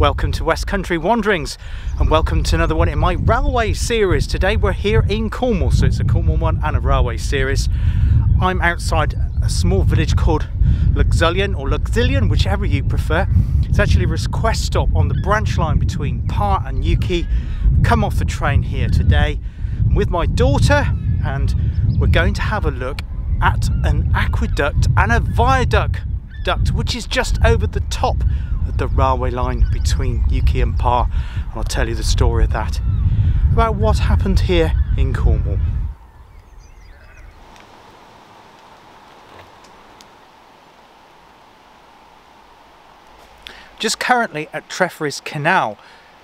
Welcome to West Country Wanderings and welcome to another one in my railway series. Today we're here in Cornwall, so it's a Cornwall one and a railway series. I'm outside a small village called Luxulyan, or Luxulyan, whichever you prefer. It's actually a request stop on the branch line between Parr and Newquay. Come off the train here today with my daughter and we're going to have a look at an aqueduct and a viaduct which is just over the top of the railway line between Newquay and Parr, and I'll tell you the story of that, about what happened here in Cornwall. Just currently at Trefferys Canal,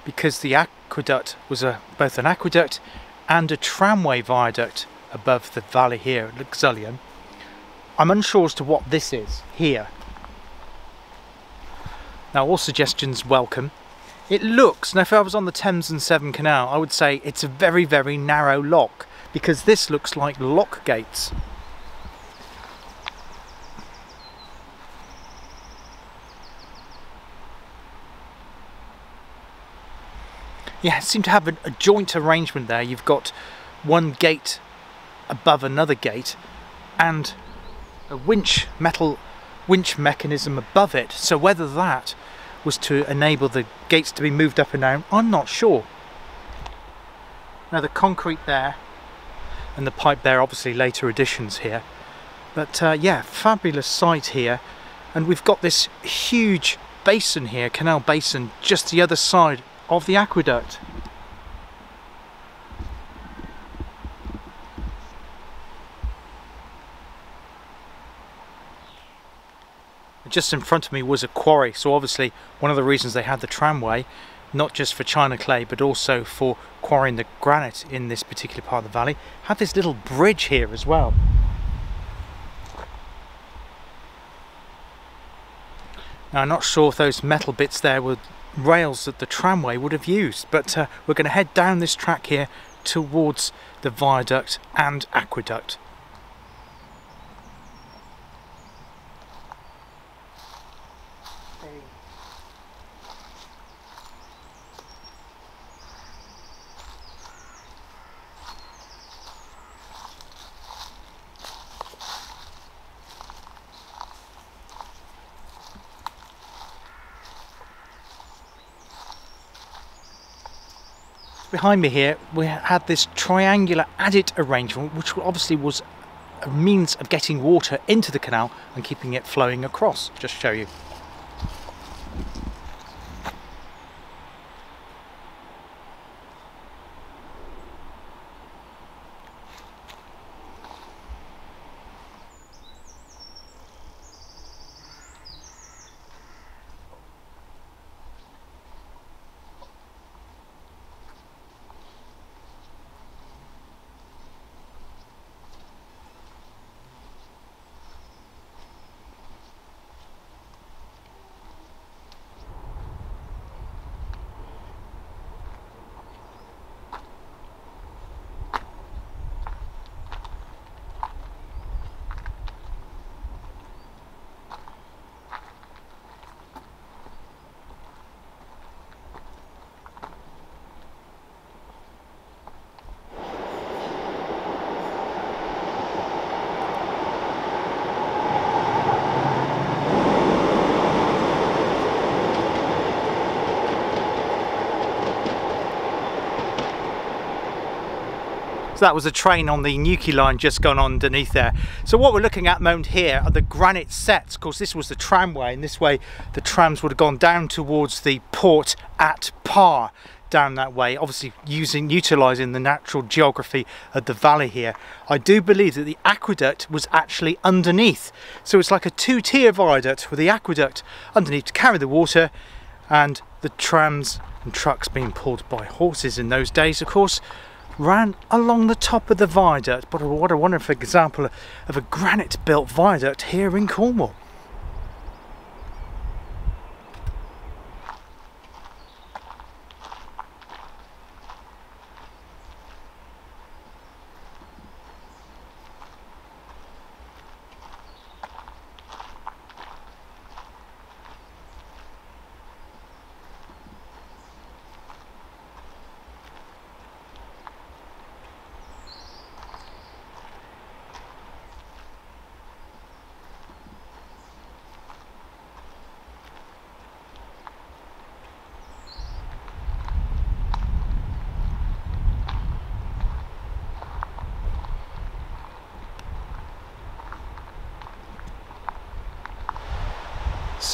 because the aqueduct was both an aqueduct and a tramway viaduct above the valley here at Luxulyan. I'm unsure as to what this is here. Now, all suggestions welcome. It looks, now if I was on the Thames and Severn Canal, I would say it's a very, very narrow lock, because this looks like lock gates. Yeah, it seemed to have a joint arrangement there. You've got one gate above another gate and a metal winch mechanism above it, so whether that was to enable the gates to be moved up and down, I'm not sure. Now the concrete there and the pipe there, obviously later additions here, but yeah, fabulous site here. And we've got this huge basin here, canal basin, just the other side of the aqueduct. Just in front of me was a quarry, so obviously one of the reasons they had the tramway, not just for china clay but also for quarrying the granite in this particular part of the valley, had this little bridge here as well. Now I'm not sure if those metal bits there were rails that the tramway would have used, but we're going to head down this track here towards the viaduct and aqueduct. Behind me here we had this triangular adit arrangement, which obviously was a means of getting water into the canal and keeping it flowing across. Just show you. So that was a train on the Newquay line just gone underneath there. So what we're looking at moment here are the granite sets. Of course, this was the tramway, and this way the trams would have gone down towards the port at Parr, down that way, obviously utilising the natural geography of the valley here. I do believe that the aqueduct was actually underneath. So it's like a two-tier viaduct with the aqueduct underneath to carry the water, and the trams and trucks being pulled by horses in those days, of course, ran along the top of the viaduct. But what a wonderful example of a granite built viaduct here in Cornwall.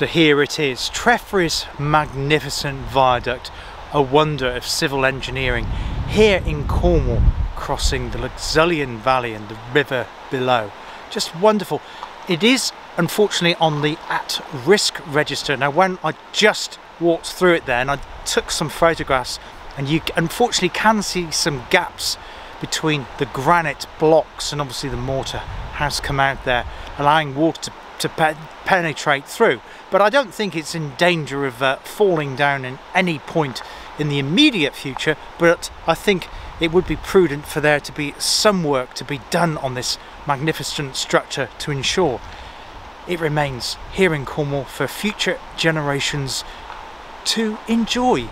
So here it is, Treffry's magnificent viaduct, a wonder of civil engineering, here in Cornwall, crossing the Luxulyan Valley and the river below. Just wonderful. It is unfortunately on the at-risk register. Now when I just walked through it there and I took some photographs, and you unfortunately can see some gaps between the granite blocks, and obviously the mortar has come out there, allowing water to penetrate through. But I don't think it's in danger of falling down in any point in the immediate future, but I think it would be prudent for there to be some work to be done on this magnificent structure to ensure it remains here in Cornwall for future generations to enjoy.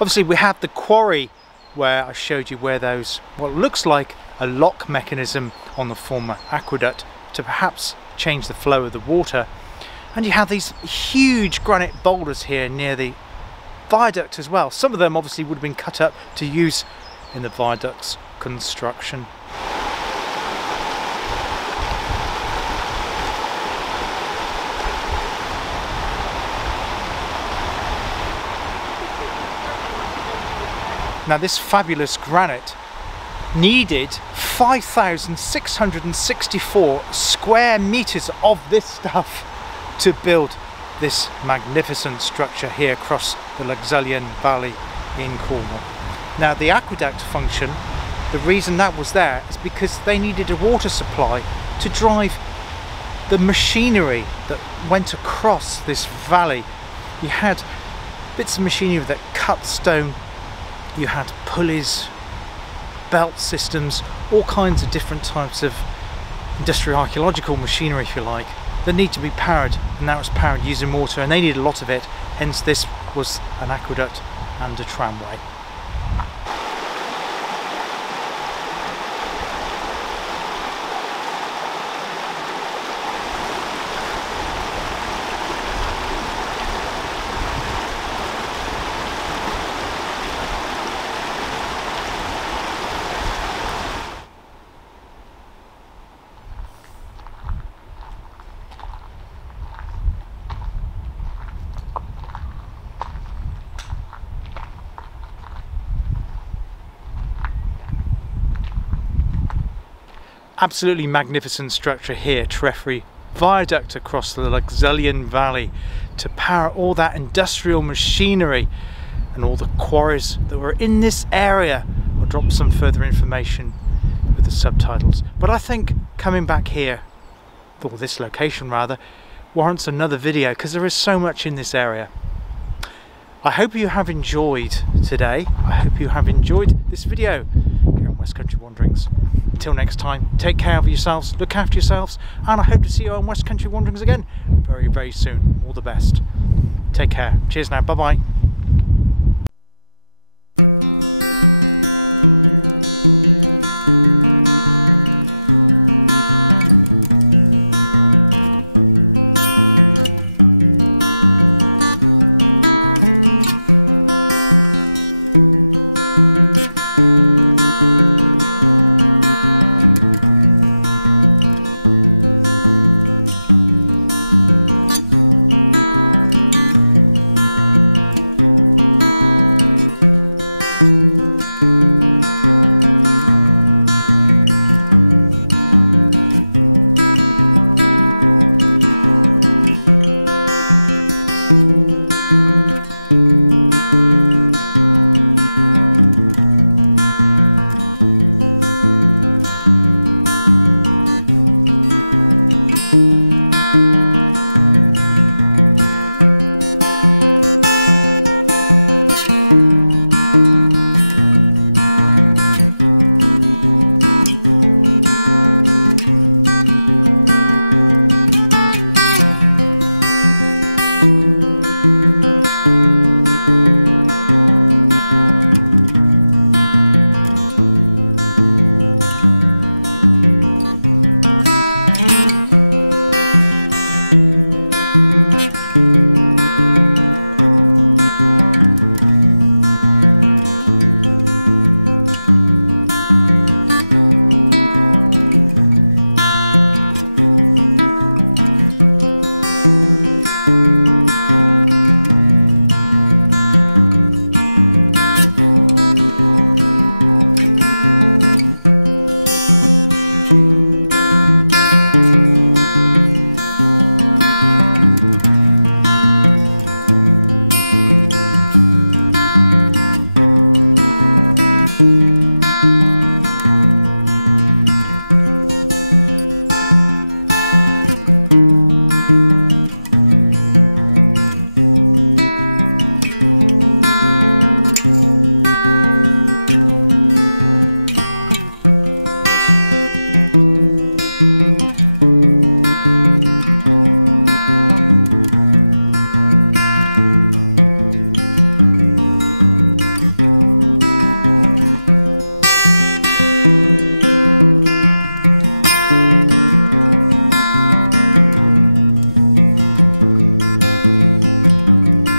Obviously we have the quarry where I showed you where those, what looks like a lock mechanism on the former aqueduct to perhaps change the flow of the water. And you have these huge granite boulders here near the viaduct as well. Some of them obviously would have been cut up to use in the viaduct's construction. Now this fabulous granite needed 5,664 square meters of this stuff to build this magnificent structure here across the Luxulyan Valley in Cornwall. Now the aqueduct function, the reason that was there is because they needed a water supply to drive the machinery that went across this valley. You had bits of machinery that cut stone, you had pulleys, belt systems, all kinds of different types of industrial archaeological machinery, if you like, that need to be powered, and that was powered using water, and they needed a lot of it, hence this was an aqueduct and a tramway. absolutely magnificent structure here, Treffry Viaduct across the Luxulyan Valley to power all that industrial machinery and all the quarries that were in this area. I'll drop some further information with the subtitles. But I think coming back here, or this location rather, warrants another video because there is so much in this area. I hope you have enjoyed today. I hope you have enjoyed this video here on West Country Wanderings. Until next time, take care of yourselves, look after yourselves, and I hope to see you on West Country Wanderings again very, very soon. All the best. Take care. Cheers now. Bye-bye.